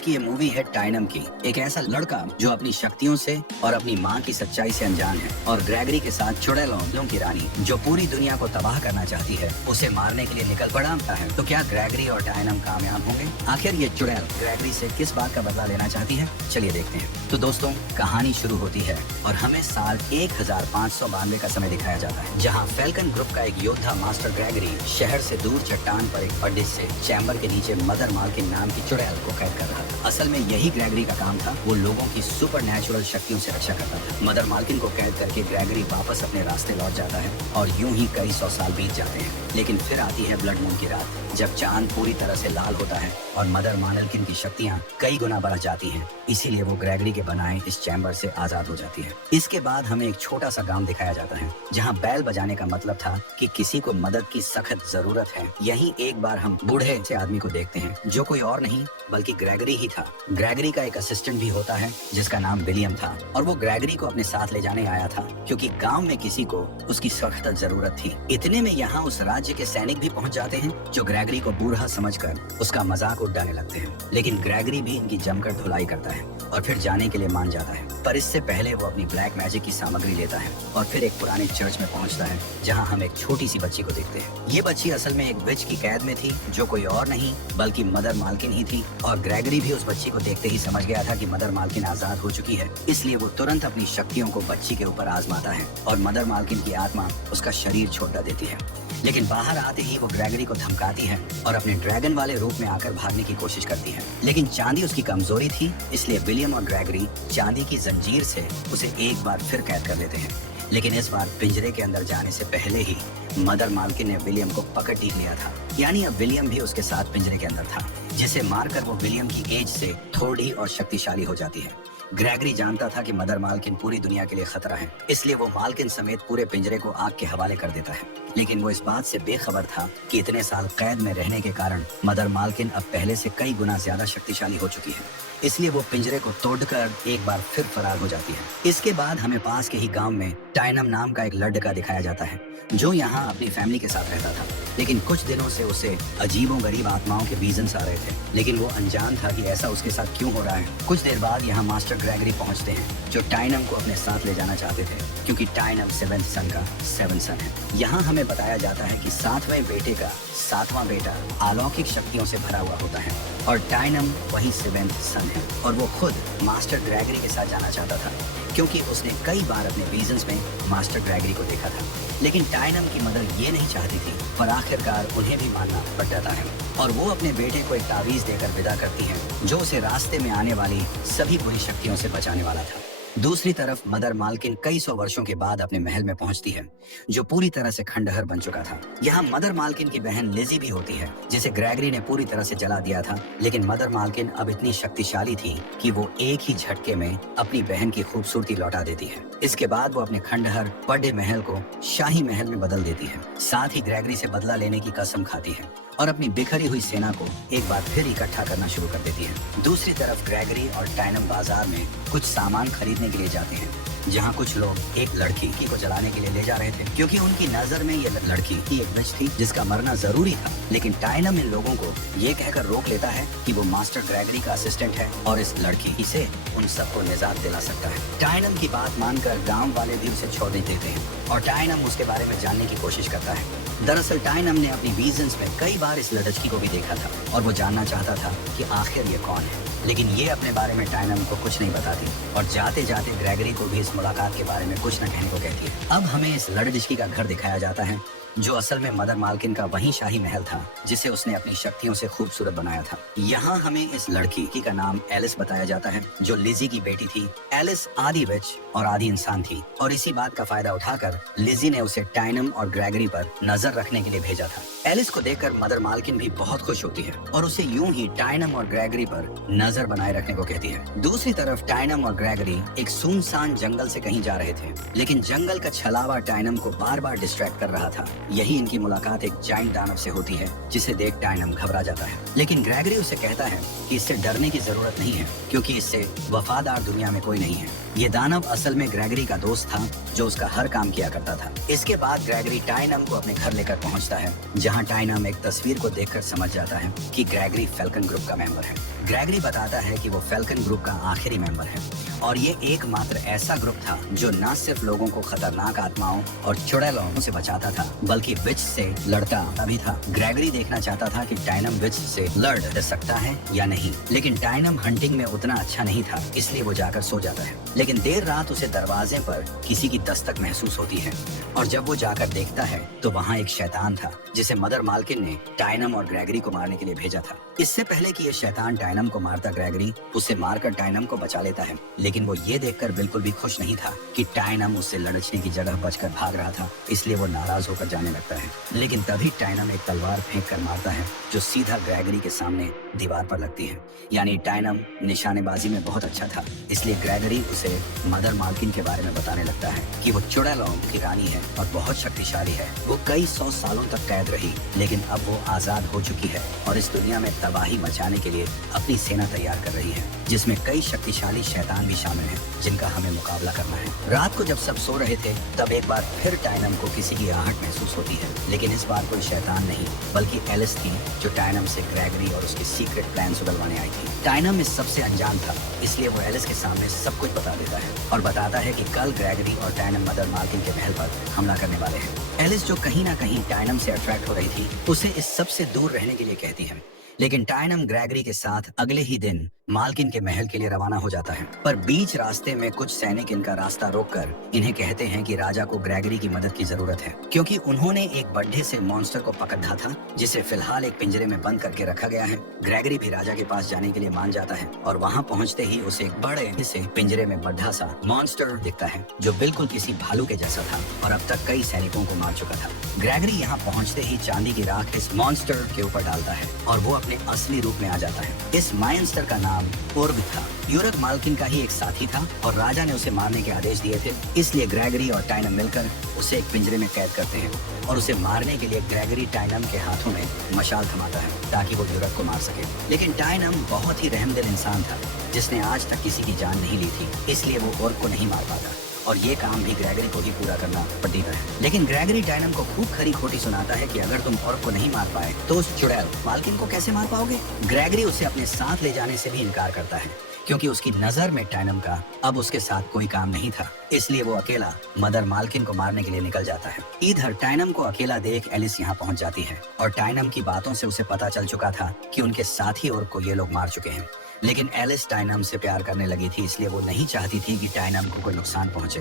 आज की ये मूवी है टाइनम की। एक ऐसा लड़का जो अपनी शक्तियों से और अपनी माँ की सच्चाई से अनजान है, और ग्रेगरी के साथ चुड़ैलों की रानी जो पूरी दुनिया को तबाह करना चाहती है, उसे मारने के लिए निकल पड़ा है। तो क्या ग्रेगरी और टाइनम कामयाब होंगे? आखिर ये चुड़ैल ग्रेगरी से किस बात का बदला लेना चाहती है? चलिए देखते हैं। तो दोस्तों, कहानी शुरू होती है और हमें साल 1592 का समय दिखाया जाता है, जहाँ फैल्कन ग्रुप का एक योद्धा मास्टर ग्रेगरी शहर से दूर चट्टान पर एक पड्डे से चैम्बर के नीचे मदर मालकिन नाम की चुड़ैल को कैद कर रहा था। असल में यही ग्रेगरी का काम था। वो लोगों की सुपर नेचुरल शक्तियों से रक्षा करता था। मदर मालकिन को कैद करके ग्रेगरी वापस अपने रास्ते लौट जाता है और यूं ही कई 100 साल बीत जाते हैं। लेकिन फिर आती है ब्लड मून की रात, जब चांद पूरी तरह से लाल होता है और मदर मालकिन की शक्तियां कई गुना बढ़ जाती हैं। इसीलिए वो ग्रेगरी के बनाए इस चैम्बर से आजाद हो जाती है। इसके बाद हमें एक छोटा सा गांव दिखाया जाता है, जहां बैल बजाने का मतलब था कि किसी को मदद की सख्त जरूरत है। यहीं एक बार हम बूढ़े से आदमी को देखते हैं, जो कोई और नहीं बल्कि ग्रेगरी ही था। ग्रेगरी का एक असिस्टेंट भी होता है जिसका नाम विलियम था, और वो ग्रेगरी को अपने साथ ले जाने आया था क्योंकि गांव में किसी को उसकी सख्त जरूरत थी। इतने में यहाँ उस राज्य के सैनिक भी पहुंच जाते हैं, जो ग्रेगरी को बूढ़ा समझकर उसका मजाक उड़ाने लगते हैं। लेकिन ग्रेगरी भी इनकी जमकर धुलाई करता है और फिर जाने के लिए मान जाता है। पर इससे पहले वो अपनी ब्लैक मैजिक की सामग्री लेता है और फिर एक पुराने चर्च में पहुंचता है, जहां हम एक छोटी सी बच्ची को देखते हैं। ये बच्ची असल में एक विच की कैद में थी, जो कोई और नहीं बल्कि मदर मालकिन ही थी। और ग्रेगरी भी उस बच्ची को देखते ही समझ गया था कि मदर मालकिन आजाद हो चुकी है। इसलिए वो तुरंत अपनी शक्तियों को बच्ची के ऊपर आजमाता है और मदर मालकिन की आत्मा उसका शरीर छोड़ देती है। लेकिन बाहर आते ही वो ग्रेगरी को धमकाती है और अपने ड्रैगन वाले रूप में आकर भागने की कोशिश करती है। लेकिन चांदी उसकी कमजोरी थी, इसलिए विलियम और ग्रेगरी चांदी की जंजीर से उसे एक बार फिर कैद कर लेते हैं। लेकिन इस बार पिंजरे के अंदर जाने से पहले ही मदर मालकिन ने विलियम को पकड़ ही लिया था। यानी अब विलियम भी उसके साथ पिंजरे के अंदर था, जिसे मारकर वो विलियम की एज से थोड़ी और शक्तिशाली हो जाती है। ग्रेगरी जानता था कि मदर मालकिन पूरी दुनिया के लिए खतरा है, इसलिए वो मालकिन समेत पूरे पिंजरे को आग के हवाले कर देता है। लेकिन वो इस बात से बेखबर था कि इतने साल कैद में रहने के कारण मदर मालकिन अब पहले से कई गुना ज्यादा शक्तिशाली हो चुकी है। इसलिए वो पिंजरे को तोड़कर एक बार फिर फरार हो जाती है। इसके बाद हमें पास के ही गांव में टाइनम नाम का एक लड़का दिखाया जाता है, जो यहाँ अपनी फैमिली के साथ रहता था। लेकिन कुछ दिनों से उसे अजीबों गरीब आत्माओं के विजन्स आ रहे थे, लेकिन वो अनजान था कि ऐसा उसके साथ क्यों हो रहा है। कुछ देर बाद यहाँ मास्टर ग्रेगरी पहुँचते हैं, जो टाइनम को अपने साथ ले जाना चाहते थे, क्योंकि टाइनम 7th सन का 7 सन है। यहाँ हमें बताया जाता है कि 7वें बेटे का 7वां बेटा अलौकिक शक्तियों से भरा हुआ होता है, और टाइनम वही 7th सन है। और वो खुद मास्टर ग्रेगरी के साथ जाना चाहता था, क्योंकि उसने कई बार अपने विजन्स में मास्टर ग्रेगरी को देखा था। लेकिन टाइनम की मदर ये नहीं चाहती थी, पर आखिरकार उन्हें भी मानना पड़ जाता है, और वो अपने बेटे को एक तावीज देकर विदा करती है, जो उसे रास्ते में आने वाली सभी बुरी शक्तियों से बचाने वाला था। दूसरी तरफ मदर मालकिन कई 100 वर्षों के बाद अपने महल में पहुंचती है, जो पूरी तरह से खंडहर बन चुका था। यहाँ मदर मालकिन की बहन लिजी भी होती है, जिसे ग्रेगरी ने पूरी तरह से जला दिया था। लेकिन मदर मालकिन अब इतनी शक्तिशाली थी कि वो एक ही झटके में अपनी बहन की खूबसूरती लौटा देती है। इसके बाद वो अपने खंडहर बड़े महल को शाही महल में बदल देती है। साथ ही ग्रेगरी से बदला लेने की कसम खाती है और अपनी बिखरी हुई सेना को एक बार फिर इकट्ठा करना शुरू कर देती है। दूसरी तरफ ग्रेगरी और टाइनम बाजार में कुछ सामान खरीदने के लिए जाते हैं, जहाँ कुछ लोग एक लड़की को जलाने के लिए ले जा रहे थे, क्योंकि उनकी नजर में ये लड़की एक विच थी जिसका मरना जरूरी था। लेकिन टाइनम इन लोगों को ये कहकर रोक लेता है कि वो मास्टर ग्रेगरी का असिस्टेंट है और इस लड़की से उन सबको निजात दिला सकता है। टाइनम की बात मानकर गाँव वाले भी उसे छोड़ देते हैं और टाइनम उसके बारे में जानने की कोशिश करता है। दरअसल टाइनम ने अपनी विजन्स में कई बार इस लड़की को भी देखा था और वो जानना चाहता था कि आखिर ये कौन है। लेकिन ये अपने बारे में टाइनम को कुछ नहीं बताती और जाते जाते ग्रेगरी को भी इस मुलाकात के बारे में कुछ न कहने को कहती है। अब हमें इस लड़की का घर दिखाया जाता है, जो असल में मदर मालकिन का वही शाही महल था, जिसे उसने अपनी शक्तियों से खूबसूरत बनाया था। यहाँ हमें इस लड़की का नाम एलिस बताया जाता है, जो लिजी की बेटी थी। एलिस आधी विच और आधी इंसान थी, और इसी बात का फायदा उठाकर लिजी ने उसे टाइनम और ग्रेगरी पर नजर रखने के लिए भेजा था। एलिस को देखकर मदर मालकिन भी बहुत खुश होती है और उसे यूं ही टाइनम और ग्रेगरी पर नजर बनाए रखने को कहती है। दूसरी तरफ टाइनम और ग्रेगरी एक सुनसान जंगल से कहीं जा रहे थे, लेकिन जंगल का छलावा टाइनम को बार बार डिस्ट्रैक्ट कर रहा था। यही इनकी मुलाकात एक जाइंट दानव से होती है, जिसे देख टाइनम घबरा जाता है। लेकिन ग्रेगरी उसे कहता है कि इससे डरने की जरूरत नहीं है, क्योंकि इससे वफादार दुनिया में कोई नहीं है। ये दानव असल में ग्रेगरी का दोस्त था, जो उसका हर काम किया करता था। इसके बाद ग्रेगरी टाइनम को अपने घर लेकर पहुंचता है, जहां टाइनम एक तस्वीर को देखकर समझ जाता है कि ग्रेगरी फैल्कन ग्रुप का मेंबर है। ग्रेगरी बताता बताता है कि वो फैल्कन ग्रुप का आखिरी मेंबर है और ये एकमात्र ऐसा ग्रुप था जो न सिर्फ लोगों को खतरनाक आत्माओं और चुड़ैलों से बचाता था बल्कि विच से लड़ता भी था। ग्रेगरी देखना चाहता था कि डायनम विच से लड़ सकता है या नहीं, लेकिन डायनम हंटिंग में उतना अच्छा नहीं था, इसलिए वो जाकर सो जाता है। लेकिन देर रात उसे दरवाजे पर किसी की दस्तक महसूस होती है और जब वो जाकर देखता है तो वहाँ एक शैतान था जिसे मदर मालकिन ने डायनम और ग्रेगरी को मारने के लिए भेजा था। इससे पहले कि ये शैतान डायनम को मारता, ग्रेगरी उसे मारकर डायनम को बचा लेता है, लेकिन वो ये देखकर बिल्कुल भी खुश नहीं था कि डायनम उससे लड़ने की जगह बचकर भाग रहा था, इसलिए वो नाराज होकर जाने लगता है। लेकिन तभी डायनम एक तलवार फेंक कर मारता है जो सीधा ग्रेगरी के सामने दीवार पर लगती है। यानी डायनम निशानेबाजी में बहुत अच्छा था, इसलिए ग्रेगरी उसे मदर मालकिन के बारे में बताने लगता है कि वो चुड़ैलों की रानी है और बहुत शक्तिशाली है। वो कई 100 सालों तक कैद रही, लेकिन अब वो आजाद हो चुकी है और इस दुनिया में तबाही मचाने के लिए अपनी सेना तैयार कर रही है, जिसमें कई शक्तिशाली शैतान भी शामिल हैं जिनका हमें मुकाबला करना है। रात को जब सब सो रहे थे तब एक बार फिर डायनम को किसी की आहट महसूस होती है, लेकिन इस बार कोई शैतान नहीं बल्कि एलिस थी जो डायनम से ग्रेगरी और उसके सीक्रेट प्लान सुलझवाने आई थी। डायनम इस सबसे अनजान था, इसलिए वो एलिस के सामने सब कुछ बता देता है और बताता है कि कल ग्रेगरी और डायनम मदर मालकिन के महल पर हमला करने वाले हैं। एलिस जो कहीं ना कहीं डायनम से अट्रैक्ट हो रही थी उसे इस सब से दूर रहने के लिए कहती है, लेकिन डायनम ग्रेगरी के साथ अगले ही दिन मालकिन के महल के लिए रवाना हो जाता है। पर बीच रास्ते में कुछ सैनिक इनका रास्ता रोककर इन्हें कहते हैं कि राजा को ग्रेगरी की मदद की जरूरत है, क्योंकि उन्होंने एक बड्ढे से मॉन्स्टर को पकड़ा था जिसे फिलहाल एक पिंजरे में बंद करके रखा गया है। ग्रेगरी भी राजा के पास जाने के लिए मान जाता है और वहाँ पहुँचते ही उसे एक बड़े से पिंजरे में बड्ढा सा मॉन्स्टर दिखता है जो बिल्कुल किसी भालू के जैसा था और अब तक कई सैनिकों को मार चुका था। ग्रेगरी यहाँ पहुँचते ही चांदी की राख इस मॉन्स्टर के ऊपर डालता है और वो अपने असली रूप में आ जाता है। इस माइंस्टर का नाम ओर्ब था, यूरक मालकिन का ही एक साथी था और राजा ने उसे मारने के आदेश दिए थे, इसलिए ग्रेगरी और डायनम मिलकर उसे एक पिंजरे में कैद करते हैं और उसे मारने के लिए ग्रेगरी डायनम के हाथों में मशाल थमाता है ताकि वो यूरक को मार सके। लेकिन डायनम बहुत ही रहमदिल इंसान था जिसने आज तक किसी की जान नहीं ली थी, इसलिए वो ओर्ब को नहीं मार पाता और ये काम भी ग्रेगरी को ही पूरा करना पड़ता है। लेकिन ग्रेगरी डायनम को खूब खरी खोटी सुनाता है कि अगर तुम ओर्ब को नहीं मार पाए तो उस चुड़ैल मालकिन को कैसे मार पाओगे। ग्रेगरी उसे अपने साथ ले जाने से भी इनकार करता है क्योंकि उसकी नजर में डायनम का अब उसके साथ कोई काम नहीं था, इसलिए वो अकेला मदर मालकिन को मारने के लिए निकल जाता है। इधर डायनम को अकेला देख एलिस यहाँ पहुँच जाती है और डायनम की बातों से उसे पता चल चुका था कि उनके साथी ओर्ब को ये लोग मार चुके हैं। लेकिन एलिस डायनम से प्यार करने लगी थी, इसलिए वो नहीं चाहती थी कि डायनम को कोई नुकसान पहुंचे।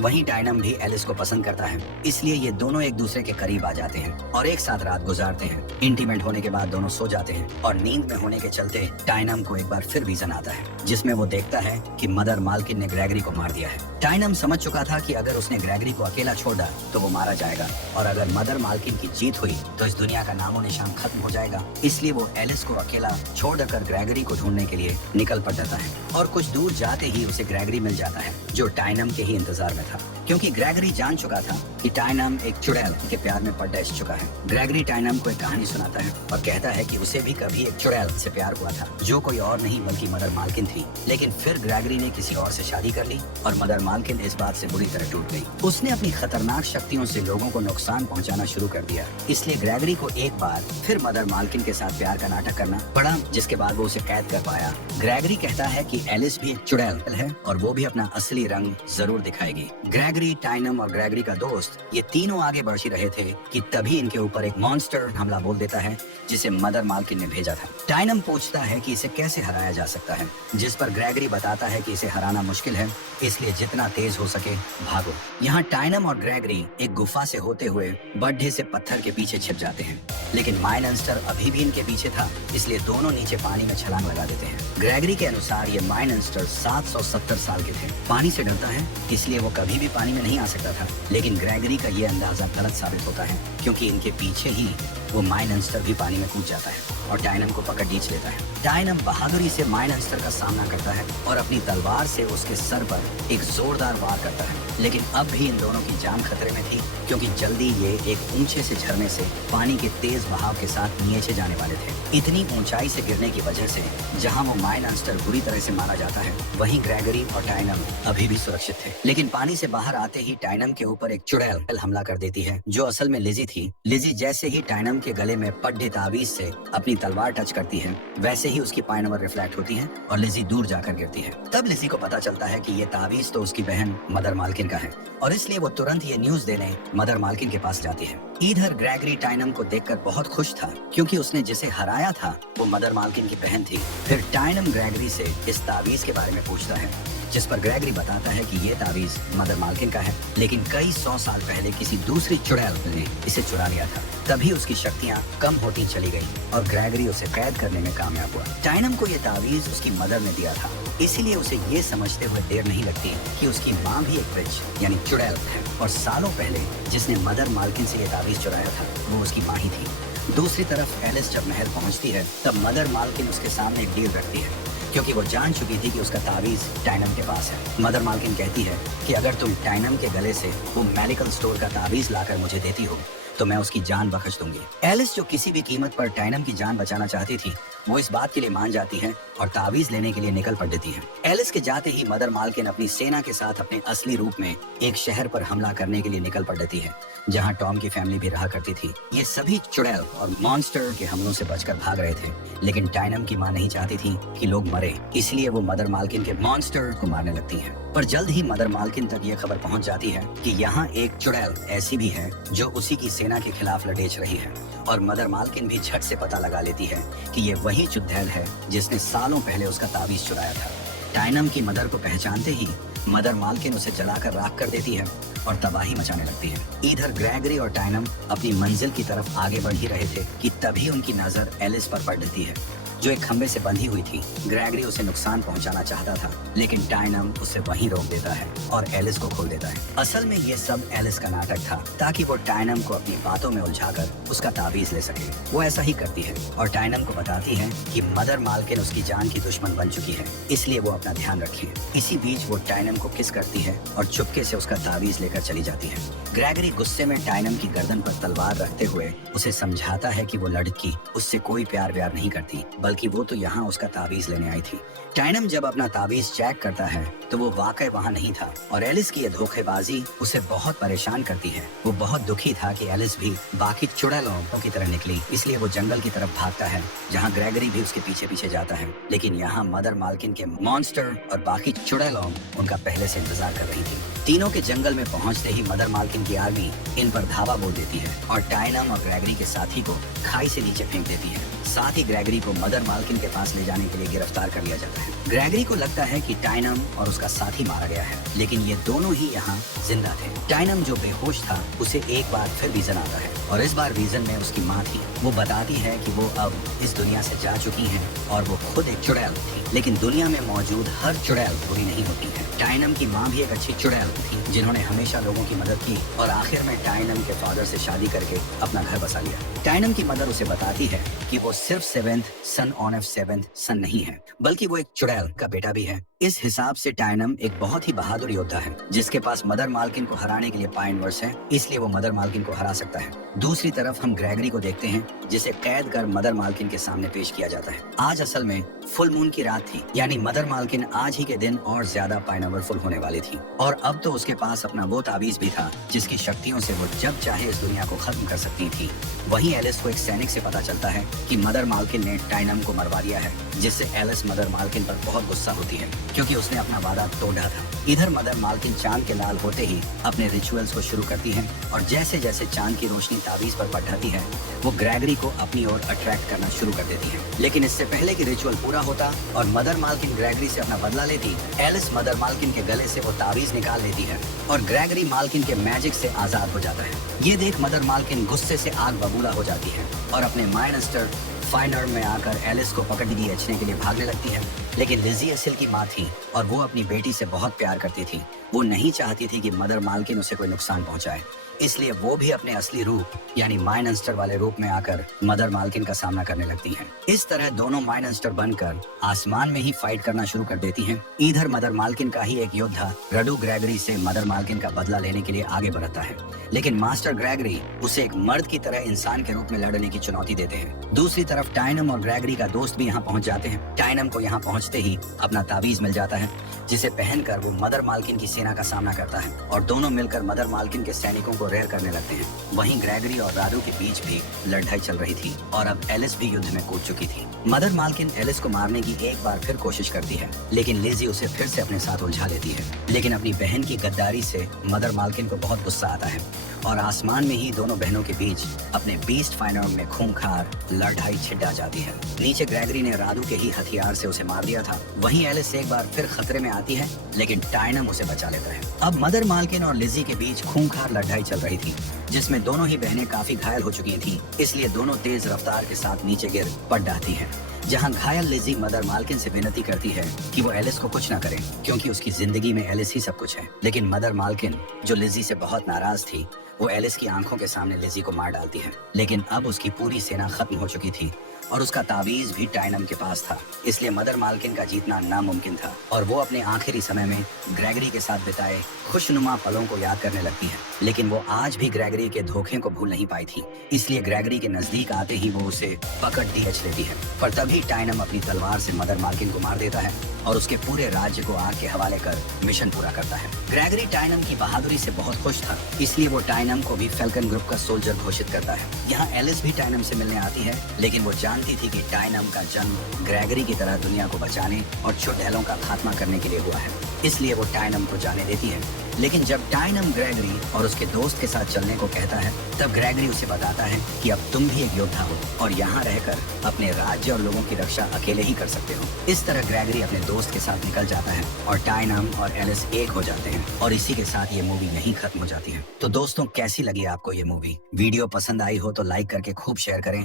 वहीं डायनम भी एलिस को पसंद करता है, इसलिए ये दोनों एक दूसरे के करीब आ जाते हैं और एक साथ रात गुजारते हैं। इंटीमेट होने के बाद दोनों सो जाते हैं और नींद में होने के चलते डायनम को एक बार फिर विजन आता है जिसमें वो देखता है कि मदर मालकिन ने ग्रेगरी को मार दिया है। डायनम समझ चुका था कि अगर उसने ग्रेगरी को अकेला छोड़ा तो वो मारा जाएगा और अगर मदर मालकिन की जीत हुई तो इस दुनिया का नामो निशान खत्म हो जाएगा, इसलिए वो एलिस को अकेला छोड़कर ग्रेगरी को ढूंढने के लिए निकल पड़ता है और कुछ दूर जाते ही उसे ग्रेगरी मिल जाता है जो डायनम के ही इंतजार में था, क्योंकि ग्रेगरी जान चुका था कि डायनम एक चुड़ैल के प्यार में पड़ चुका है। ग्रेगरी डायनम को एक कहानी सुनाता है और कहता है कि उसे भी कभी एक चुड़ैल से प्यार हुआ था जो कोई और नहीं बल्कि मदर मालकिन थी, लेकिन फिर ग्रेगरी ने किसी और से शादी कर ली और मदर मालकिन इस बात से बुरी तरह टूट गई। उसने अपनी खतरनाक शक्तियों से लोगों को नुकसान पहुंचाना शुरू कर दिया, इसलिए ग्रेगरी को एक बार फिर मदर मालकिन के साथ प्यार का नाटक करना पड़ा, जिसके बाद वो उसे कैद कर पाया। ग्रेगरी कहता है कि एलिस भी एक चुड़ैल है और वो भी अपना असली रंग जरूर दिखाएगी। ग्रेगरी, डायनम और ग्रेगरी का दोस्त ये तीनों आगे बढ़ ही रहे थे कि तभी इनके ऊपर एक मॉन्स्टर हमला बोल देता है जिसे मदर मालकिन ने भेजा था। डायनम पूछता है कि इसे कैसे हराया जा सकता है, जिस पर ग्रेगरी बताता है कि इसे हराना मुश्किल है, इसलिए जितना तेज हो सके भागो। यहाँ डायनम और ग्रेगरी एक गुफा से होते हुए बड्ढे से पत्थर के पीछे छिप जाते हैं, लेकिन माइनस्टर अभी भी इनके पीछे था, इसलिए दोनों नीचे पानी में छलांग लगा देते हैं। ग्रेगरी के अनुसार ये माइनस्टर 770 साल के थे, पानी से डरता है इसलिए वो कभी भी पानी में नहीं आ सकता था, लेकिन ग्रेगरी का ये अंदाजा गलत साबित होता है क्योंकि इनके पीछे ही वो माइनस्टर भी पानी में कूद जाता है और डायनम को पकड़ खींच लेता है। डायनम बहादुरी से माइनस्टर का सामना करता है और अपनी तलवार से उसके सर पर एक जोरदार वार करता है, लेकिन अब भी इन दोनों की जान खतरे में थी क्योंकि जल्दी ये एक ऊंचे से झरने से पानी के तेज तेज बहाव के साथ नीचे जाने वाले थे। इतनी ऊंचाई से गिरने की वजह से जहां वो माइनस्टर बुरी तरह से मारा जाता है, वहीं ग्रेगरी और टाइनम अभी भी सुरक्षित थे। लेकिन पानी से बाहर आते ही टाइनम के ऊपर एक चुड़ैल हमला कर देती है, जो असल में लिजी थी। लिजी जैसे ही टाइनम के गले में पड्डे ताबीज से अपनी तलवार टच करती है, वैसे ही उसकी पाइनवर रिफ्लेक्ट होती है और लिजी दूर जाकर गिरती है। तब लिजी को पता चलता है कि ये ताबीज तो उसकी बहन मदर मालकिन का है, और इसलिए वो तुरंत ये न्यूज देने मदर मालकिन के पास जाती है। इधर ग्रेगरी टाइनम को देखकर बहुत खुश था, क्योंकि उसने जिसे हराया था वो मदर मालकिन की बहन थी। फिर टाइनम ग्रेगरी से इस ताबीज के बारे में पूछता है, जिस पर ग्रेगरी बताता है कि ये ताबीज मदर मालकिन का है, लेकिन कई 100 साल पहले किसी दूसरी चुड़ैल ने इसे चुरा लिया था। तभी उसकी शक्तियाँ कम होती चली गई और ग्रेगरी उसे कैद करने में कामयाब हुआ। टाइनम को ये ताबीज उसकी मदर ने दिया था, इसीलिए उसे ये समझते हुए देर नहीं लगती कि उसकी माँ भी एक विच यानी चुड़ैल है, और सालों पहले जिसने मदर मालकिन से ये ताबीज चुराया था वो उसकी माँ ही थी। दूसरी तरफ एलिस जब महल पहुंचती है, तब मदर मालकिन उसके सामने एक डील रखती है, क्योंकि वो जान चुकी थी कि उसका ताबीज टाइनम के पास है। मदर मालकिन कहती है कि अगर तुम टाइनम के गले से वो मेडिकल स्टोर का ताबीज लाकर मुझे देती हो तो मैं उसकी जान बख्श दूंगी। एलिस, जो किसी भी कीमत पर टाइनम की जान बचाना चाहती थी, वो इस बात के लिए मान जाती है और ताबीज लेने के लिए निकल पड़ती है। एलिस के जाते ही मदर मालकिन अपनी सेना के साथ अपने असली रूप में एक शहर पर हमला करने के लिए निकल पड़ती है, जहां टॉम की फैमिली भी रहा करती थी। ये सभी चुड़ैल और मॉन्स्टर के हमलों से बचकर भाग रहे थे, लेकिन टाइनम की माँ नहीं चाहती थी कि लोग मरे, इसलिए वो मदर मालकिन के मॉन्स्टर को मारने लगती है। पर जल्द ही मदर मालकिन तक ये खबर पहुंच जाती है कि यहाँ एक चुड़ैल ऐसी भी है जो उसी की सेना के खिलाफ लड़ेच रही है, और मदर मालकिन भी झट से पता लगा लेती है कि ये वही चुड़ैल है जिसने सालों पहले उसका ताबीज चुराया था। टाइनम की मदर को पहचानते ही मदर मालकिन उसे जलाकर राख कर देती है और तबाही मचाने लगती है। इधर ग्रेगरी और टाइनम अपनी मंजिल की तरफ आगे बढ़ ही रहे थे कि तभी उनकी नजर एलिस पर पड़ती है, जो एक खंबे से बंधी हुई थी। ग्रेगरी उसे नुकसान पहुंचाना चाहता था, लेकिन टाइनम उसे वहीं रोक देता है और एलिस को खोल देता है। असल में ये सब एलिस का नाटक था, ताकि वो टाइनम को अपनी बातों में उलझाकर उसका ताबीज ले सके। वो ऐसा ही करती है और टाइनम को बताती है कि मदर मालकिन उसकी जान की दुश्मन बन चुकी है, इसलिए वो अपना ध्यान रखे। इसी बीच वो टाइनम को किस करती है और चुपके से उसका ताबीज लेकर चली जाती है। ग्रेगरी गुस्से में टाइनम की गर्दन पर तलवार रखते हुए उसे समझाता है कि वो लड़की उससे कोई प्यार व्यार नहीं करती, बल्कि वो तो यहाँ उसका ताबीज लेने आई थी। टाइनम जब अपना ताबीज चेक करता है तो वो वाकई वहाँ नहीं था, और एलिस की ये धोखेबाजी उसे बहुत परेशान करती है। वो बहुत दुखी था कि एलिस भी बाकी चुड़ैलों की तरह निकली, इसलिए वो जंगल की तरफ भागता है, जहाँ ग्रेगरी भी उसके पीछे पीछे जाता है। लेकिन यहाँ मदर मालकिन के मॉन्स्टर और बाकी चुड़ैलों उनका पहले से इंतजार कर रही थी। तीनों के जंगल में पहुंचते ही मदर मालकिन की आर्मी इन पर धावा बोल देती है और टाइनम और ग्रेगरी के साथी को खाई से नीचे फेंक देती है। साथ ही ग्रेगरी को मदर मालकिन के पास ले जाने के लिए गिरफ्तार कर लिया जाता है। ग्रेगरी को लगता है कि टाइनम और उसका साथी मारा गया है, लेकिन ये दोनों ही यहाँ जिंदा थे। टाइनम जो बेहोश था, उसे एक बार फिर विजन आता है, और इस बार विजन में उसकी माँ थी। वो बताती है कि वो अब इस दुनिया से जा चुकी है और वो खुद एक चुड़ैल थी, लेकिन दुनिया में मौजूद हर चुड़ैल बुरी नहीं होती है। टाइनम की माँ भी एक अच्छी चुड़ैल थी, जिन्होंने हमेशा लोगों की मदद की और आखिर में टाइनम के फादर से शादी करके अपना घर बसा लिया। टाइनम की मदर उसे बताती है कि वो सिर्फ 7th sun on off 7th सन नहीं है, बल्कि वो एक चुड़ैल का बेटा भी है। इस हिसाब से टाइनम एक बहुत ही बहादुर योद्धा है, जिसके पास मदर मालकिन को हराने के लिए पाइनवर्स है, इसलिए वो मदर मालकिन को हरा सकता है। दूसरी तरफ हम ग्रेगरी को देखते हैं, जिसे कैद कर मदर मालकिन के सामने पेश किया जाता है। आज असल में फुल मून की रात थी, यानी मदर मालकिन आज ही के दिन और ज्यादा पाइनवरफुल होने वाली थी, और अब तो उसके पास अपना वो ताबीज भी था जिसकी शक्तियों से वो जब चाहे इस दुनिया को खत्म कर सकती थी। वहीं एलिस को एक सैनिक से पता चलता है कि मदर मालकिन ने टाइनम को मरवा दिया है, जिससे एलिस मदर मालकिन पर बहुत गुस्सा होती है, क्योंकि उसने अपना वादा तोड़ा था। इधर मदर मालकिन चांद के लाल होते ही अपने रिचुअल्स को शुरू करती है, और जैसे जैसे चांद की रोशनी ताबीज पर पड़ती है, वो ग्रेगरी को अपनी ओर अट्रैक्ट करना शुरू कर देती है। लेकिन इससे पहले कि रिचुअल पूरा होता और मदर मालकिन ग्रेगरी से अपना बदला लेती, एलिस मदर मालकिन के गले से वो ताबीज निकाल लेती है और ग्रेगरी मालकिन के मैजिक से आजाद हो जाता है। ये देख मदर मालकिन गुस्से से आग बबूला हो जाती है और अपने माइनस्टर फाइनर में आकर एलिस को पकड़ खींचने के लिए भागने लगती है, लेकिन लिजी असिल की माँ थी और वो अपनी बेटी से बहुत प्यार करती थी। वो नहीं चाहती थी कि मदर मालकिन उसे कोई नुकसान पहुंचाए, इसलिए वो भी अपने असली रूप यानी माइनस्टर वाले रूप में आकर मदर मालकिन का सामना करने लगती हैं। इस तरह दोनों माइनस्टर बनकर आसमान में ही फाइट करना शुरू कर देती हैं। इधर मदर मालकिन का ही एक योद्धा रडू ग्रेगरी से मदर मालकिन का बदला लेने के लिए आगे बढ़ता है, लेकिन मास्टर ग्रेगरी उसे एक मर्द की तरह इंसान के रूप में लड़ने की चुनौती देते हैं। दूसरी तरफ टाइनम और ग्रेगरी का दोस्त भी यहाँ पहुँच जाते हैं। टाइनम को यहाँ पहुँचते ही अपना ताबीज मिल जाता है, जिसे पहनकर वो मदर मालकिन की सेना का सामना करता है और दोनों मिलकर मदर मालकिन के सैनिकों को रेर करने लगते हैं। वहीं ग्रेगरी और राडू के बीच भी लड़ाई चल रही थी और अब एलिस भी युद्ध में कूद चुकी थी। मदर मालकिन एलिस को मारने की एक बार फिर कोशिश करती है, लेकिन लिजी उसे फिर से अपने साथ उलझा लेती है। लेकिन अपनी बहन की गद्दारी से मदर मालकिन को बहुत गुस्सा आता है और आसमान में ही दोनों बहनों के बीच अपने बीस्ट फाइनल में खूंखार लड़ाई छिड़ा जाती है। नीचे ग्रेगरी ने राडू के ही हथियार से उसे मार दिया था। वहीं एलिस एक बार फिर खतरे में आती है, लेकिन टाइनम उसे बचा लेता है। अब मदर मालकिन और लिजी के बीच खूंखार लड़ाई चल रही थी, जिसमें दोनों ही बहनें काफी घायल हो चुकी थी, इसलिए दोनों तेज रफ्तार के साथ नीचे गिर पड़ जाती हैं। जहां घायल लिजी मदर मालकिन से विनती करती है कि वो एलिस को कुछ न करे, क्योंकि उसकी जिंदगी में एलिस ही सब कुछ है। लेकिन मदर मालकिन, जो लिजी से बहुत नाराज थी, वो एलिस की आंखों के सामने लिजी को मार डालती है। लेकिन अब उसकी पूरी सेना खत्म हो चुकी थी और उसका तावीज भी टाइनम के पास था, इसलिए मदर मालकिन का जीतना नामुमकिन था और वो अपने आखिरी समय में ग्रेगरी के साथ बिताए खुशनुमा पलों को याद करने लगती है। लेकिन वो आज भी ग्रेगरी के धोखे को भूल नहीं पाई थी, इसलिए ग्रेगरी के नजदीक आते ही वो उसे पकड़ डीएच लेती है। पर तभी टाइनम अपनी तलवार से मदर मालकिन को मार देता है और उसके पूरे राज्य को आग के हवाले कर मिशन पूरा करता है। ग्रेगरी टाइनम की बहादुरी से बहुत खुश था, इसलिए वो टाइनम को भी फैल्कन ग्रुप का सोल्जर घोषित करता है। यहाँ एलिस भी टाइनम से मिलने आती है, लेकिन वो जानती थी कि टाइनम का जन्म ग्रेगरी की तरह दुनिया को बचाने और चुड़ैलों का खात्मा करने के लिए हुआ है, इसलिए वो टाइनम को जाने देती है। लेकिन जब टाइनम ग्रेगरी और उसके दोस्त के साथ चलने को कहता है, तब ग्रेगरी उसे बताता है कि अब तुम भी एक योद्धा हो और यहाँ रहकर अपने राज्य और लोगों की रक्षा अकेले ही कर सकते हो। इस तरह ग्रेगरी अपने दोस्त के साथ निकल जाता है और टाइनम और एलिस एक हो जाते हैं और इसी के साथ ये मूवी यहीं खत्म हो जाती है। तो दोस्तों, कैसी लगी आपको ये मूवी? वीडियो पसंद आई हो तो लाइक करके खूब शेयर करें